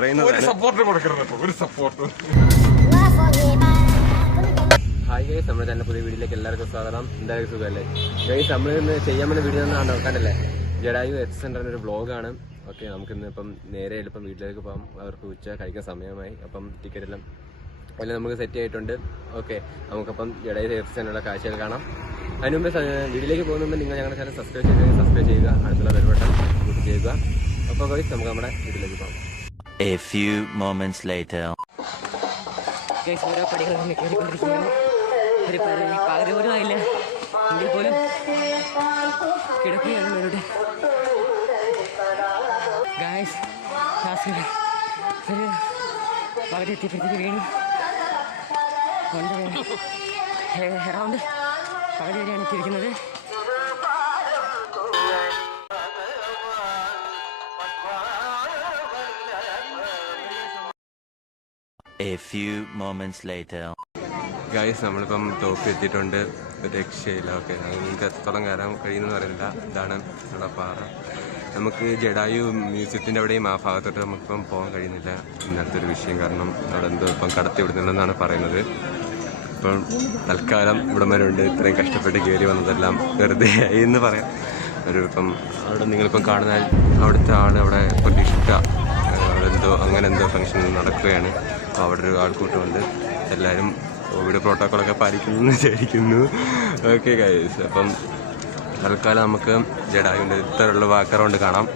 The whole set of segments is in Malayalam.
ഹായ് ഗൈസ്, നമ്മുടെ ചാനൽ പുതിയ വീഡിയോയിലേക്ക് എല്ലാവർക്കും സ്വാഗതം. എന്തായാലും സുഖമല്ലേ ഗൈസ്? നമ്മളിന്ന് ചെയ്യാൻ വേണ്ടി വീഡിയോ ഒന്നും കണ്ടല്ലേ, ജഡായു എക്സ് സെന്ററിന്റെ ഒരു വ്ളോഗാണ്. ഓക്കെ, നമുക്കിന്ന് ഇപ്പം നേരെ എളുപ്പം വീട്ടിലേക്ക് പോകാം. അവർക്ക് ഉച്ച കഴിക്കാൻ സമയമായി. അപ്പം ടിക്കറ്റ് എല്ലാം നമുക്ക് സെറ്റ് ആയിട്ടുണ്ട്. ഓക്കെ, നമുക്കപ്പം ജഡായു എക്സ് സെന്ററിന്റെ കാഴ്ചകൾ കാണാം. അതിന് മുമ്പ് വീഡിയോയിലേക്ക് പോകുന്നുണ്ട് നിങ്ങൾ ഞങ്ങളുടെ ചാനൽ സബ്സ്ക്രൈബ് ചെയ്യുക, അടുത്തുള്ള ബെൽ ബട്ടൺ ക്ലിക്ക് ചെയ്യുക. അപ്പോൾ ഗൈസ്, നമുക്ക് നമ്മുടെ വീട്ടിലേക്ക് പോകാം. A few moments later. ഓരോ പടികൾ കയറിക്കൊണ്ടിരിക്കുകയാണ്. ഒരു പകുതി പോലും ആയില്ല, എങ്കിൽ പോലും കിടക്കുകയാണ് അവരുടെ ഗായ്സ്. ഒരു പകുതി എത്തിയപ്പോഴത്തേക്ക് വീണു. അറൗണ്ട് പകുതി വരെയാണ് എത്തിയിരിക്കുന്നത്. A few moments later. Guys, നമ്മളിപ്പം ടോപ്പ് എത്തിയിട്ടുണ്ട്. ഒരു രക്ഷയില്ല. ഓക്കെ, നിങ്ങൾക്ക് എത്രത്തോളം കയറാൻ കഴിയുമെന്ന് അറിയില്ല. ഇതാണ് നമ്മുടെ പാറ. നമുക്ക് ജഡായു മ്യൂസിയത്തിൻ്റെ അവിടെയും ആ ഭാഗത്തോട്ട് നമുക്കിപ്പം പോകാൻ കഴിയുന്നില്ല. ഇന്നത്തെ ഒരു വിഷയം കാരണം അവിടെ എന്തോ ഇപ്പം കടത്തി വിടുന്നുണ്ടെന്നാണ് പറയുന്നത്. ഇപ്പം തൽക്കാലം ഇവിടം വരെ ഉണ്ട്. ഇത്രയും കഷ്ടപ്പെട്ട് കയറി വന്നതെല്ലാം വെറുതെ ആയി എന്ന് പറയാം. ഇപ്പം അവിടെ നിങ്ങളിപ്പം കാണുന്ന അവിടുത്തെ അവിടെ പ്രതിഷ്ഠ അങ്ങനെ എന്തോ ഫംഗ്ഷൻ നടക്കുകയാണ്. അപ്പോൾ അവിടെ ഒരു ആൾക്കൂട്ടമുണ്ട്. എല്ലാവരും കോവിഡ് പ്രോട്ടോക്കോളൊക്കെ പാലിക്കുന്നു എന്ന് വിചാരിക്കുന്നു. ഓക്കെ ഗൈസ്, അപ്പം തൽക്കാലം നമുക്ക് ജഡായുവിൻ്റെ ഇത്തരമുള്ള വാക്കറൗണ്ട് കാണാം.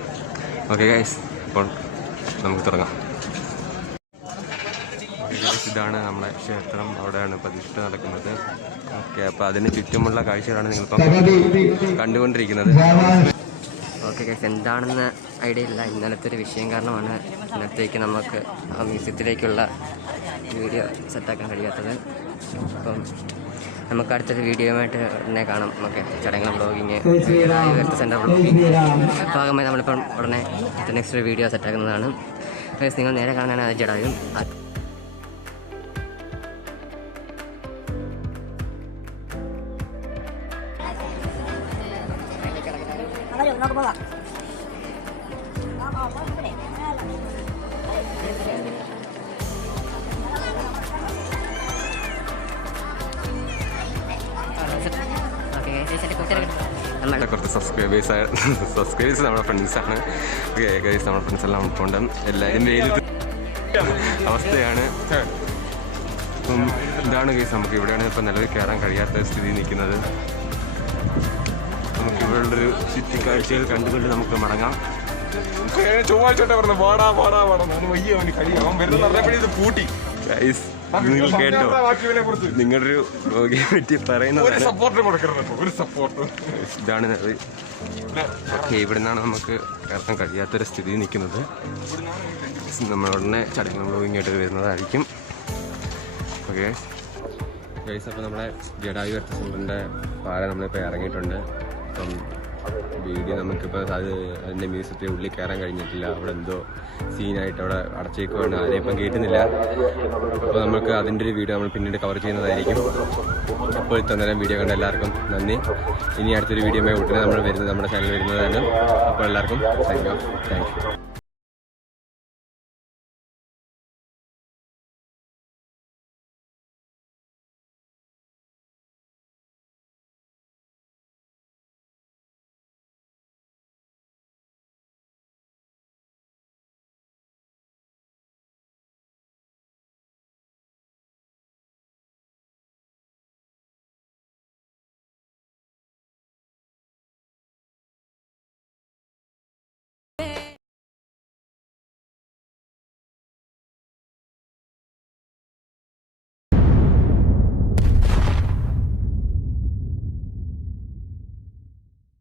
ഓക്കെ ഗൈസ്, അപ്പോൾ നമുക്ക് തുടങ്ങാം. ഇതാണ് നമ്മളെ ക്ഷേത്രം. അവിടെയാണ് പ്രതിഷ്ഠ നടക്കുന്നത്. ഓക്കെ, അപ്പോൾ അതിന് ചുറ്റുമുള്ള കാഴ്ചകളാണ് നിങ്ങളിപ്പം കണ്ടുകൊണ്ടിരിക്കുന്നത്. ഓക്കെ ഗൈസ്, എന്താണെന്ന് ഐഡിയ ഇല്ല. ഇന്നലത്തെ ഒരു വിഷയം കാരണമാണ് ഇന്നത്തേക്ക് നമുക്ക് ആ മ്യൂസിയത്തിലേക്കുള്ള വീഡിയോ സെറ്റാക്കാൻ കഴിയാത്തത്. അപ്പം നമുക്ക് അടുത്തൊരു വീഡിയോയുമായിട്ട് ഉടനെ കാണാം. ഓക്കെ, ചടങ്ങ് വ്ളോഗിങ്, ഹെൽത്ത് സെൻ്റർ വ്ളോഗിങ് ഭാഗമായി നമ്മളിപ്പം ഉടനെ നെക്സ്റ്റ് ഒരു വീഡിയോ സെറ്റാക്കുന്നതാണ്. ഗൈസ്, നിങ്ങൾ നേരെ കാണാനാണ് ജഡായും. കുറച്ച് സബ്സ്ക്രൈബേഴ്സ് നമ്മുടെ ഫ്രണ്ട്സാണ്. ഓക്കെ ഗൈസ്, നമ്മുടെ ഫ്രണ്ട്സ് എല്ലാം ഉണ്ട്. എല്ലാവരും വേദിട്ട് അവസ്ഥയാണ്. അപ്പം ഇതാണ് ഗൈസ്, നമുക്ക് ഇവിടെയാണ് ഇപ്പം നിലവിൽ കയറാൻ കഴിയാത്ത സ്ഥിതി നിൽക്കുന്നത്. നമുക്ക് ഇവിടെയുള്ളൊരു ചുറ്റും കാഴ്ചകൾ കണ്ടുകൊണ്ട് നമുക്ക് മടങ്ങാം. ചൊവ്വാഴ്ച പറഞ്ഞു വാടാ വാടാ വാടാ വയ്യ അവന് കഴിയാൻ വരുന്നത് പൂട്ടി. ഗൈസ്, നിങ്ങൾ കേട്ടോ, നിങ്ങളുടെ ഒരു രോഗിയെ പറ്റി പറയുന്നത് ഇതാണ്. ഓക്കെ, ഇവിടെ നിന്നാണ് നമുക്ക് കയറാൻ കഴിയാത്തൊരു സ്ഥിതി നിൽക്കുന്നത്. നമ്മൾ ഉടനെ ചടങ്ങ് വ്ളോഗിങ്ങായിട്ട് വരുന്നതായിരിക്കും. ഓക്കെ ഗൈസ്, അപ്പോൾ നമ്മുടെ ജഡായു എക്സ് സെന്ററിൻ്റെ പാല നമ്മളിപ്പോൾ ഇറങ്ങിയിട്ടുണ്ട്. അപ്പം വീഡിയോ നമുക്കിപ്പോൾ അതിൻ്റെ മ്യൂസിയത്തിൽ ഉള്ളിൽ കയറാൻ കഴിഞ്ഞിട്ടില്ല. അവിടെ എന്തോ സീനായിട്ട് അവിടെ അടച്ചേക്കുവാണ്, ആരെയും ഇപ്പം കേട്ടുന്നില്ല. അപ്പോൾ നമുക്ക് അതിൻ്റെ ഒരു വീഡിയോ നമ്മൾ പിന്നീട് കവർ ചെയ്യുന്നതായിരിക്കും. അപ്പോൾ ഇത്രനേരം വീഡിയോ കണ്ട എല്ലാവർക്കും നന്ദി. ഇനി അടുത്തൊരു വീഡിയോ ഉടനെ നമ്മൾ നമ്മുടെ ചാനൽ വരുന്നതാണ്. അപ്പോൾ എല്ലാവർക്കും താങ്ക് യു.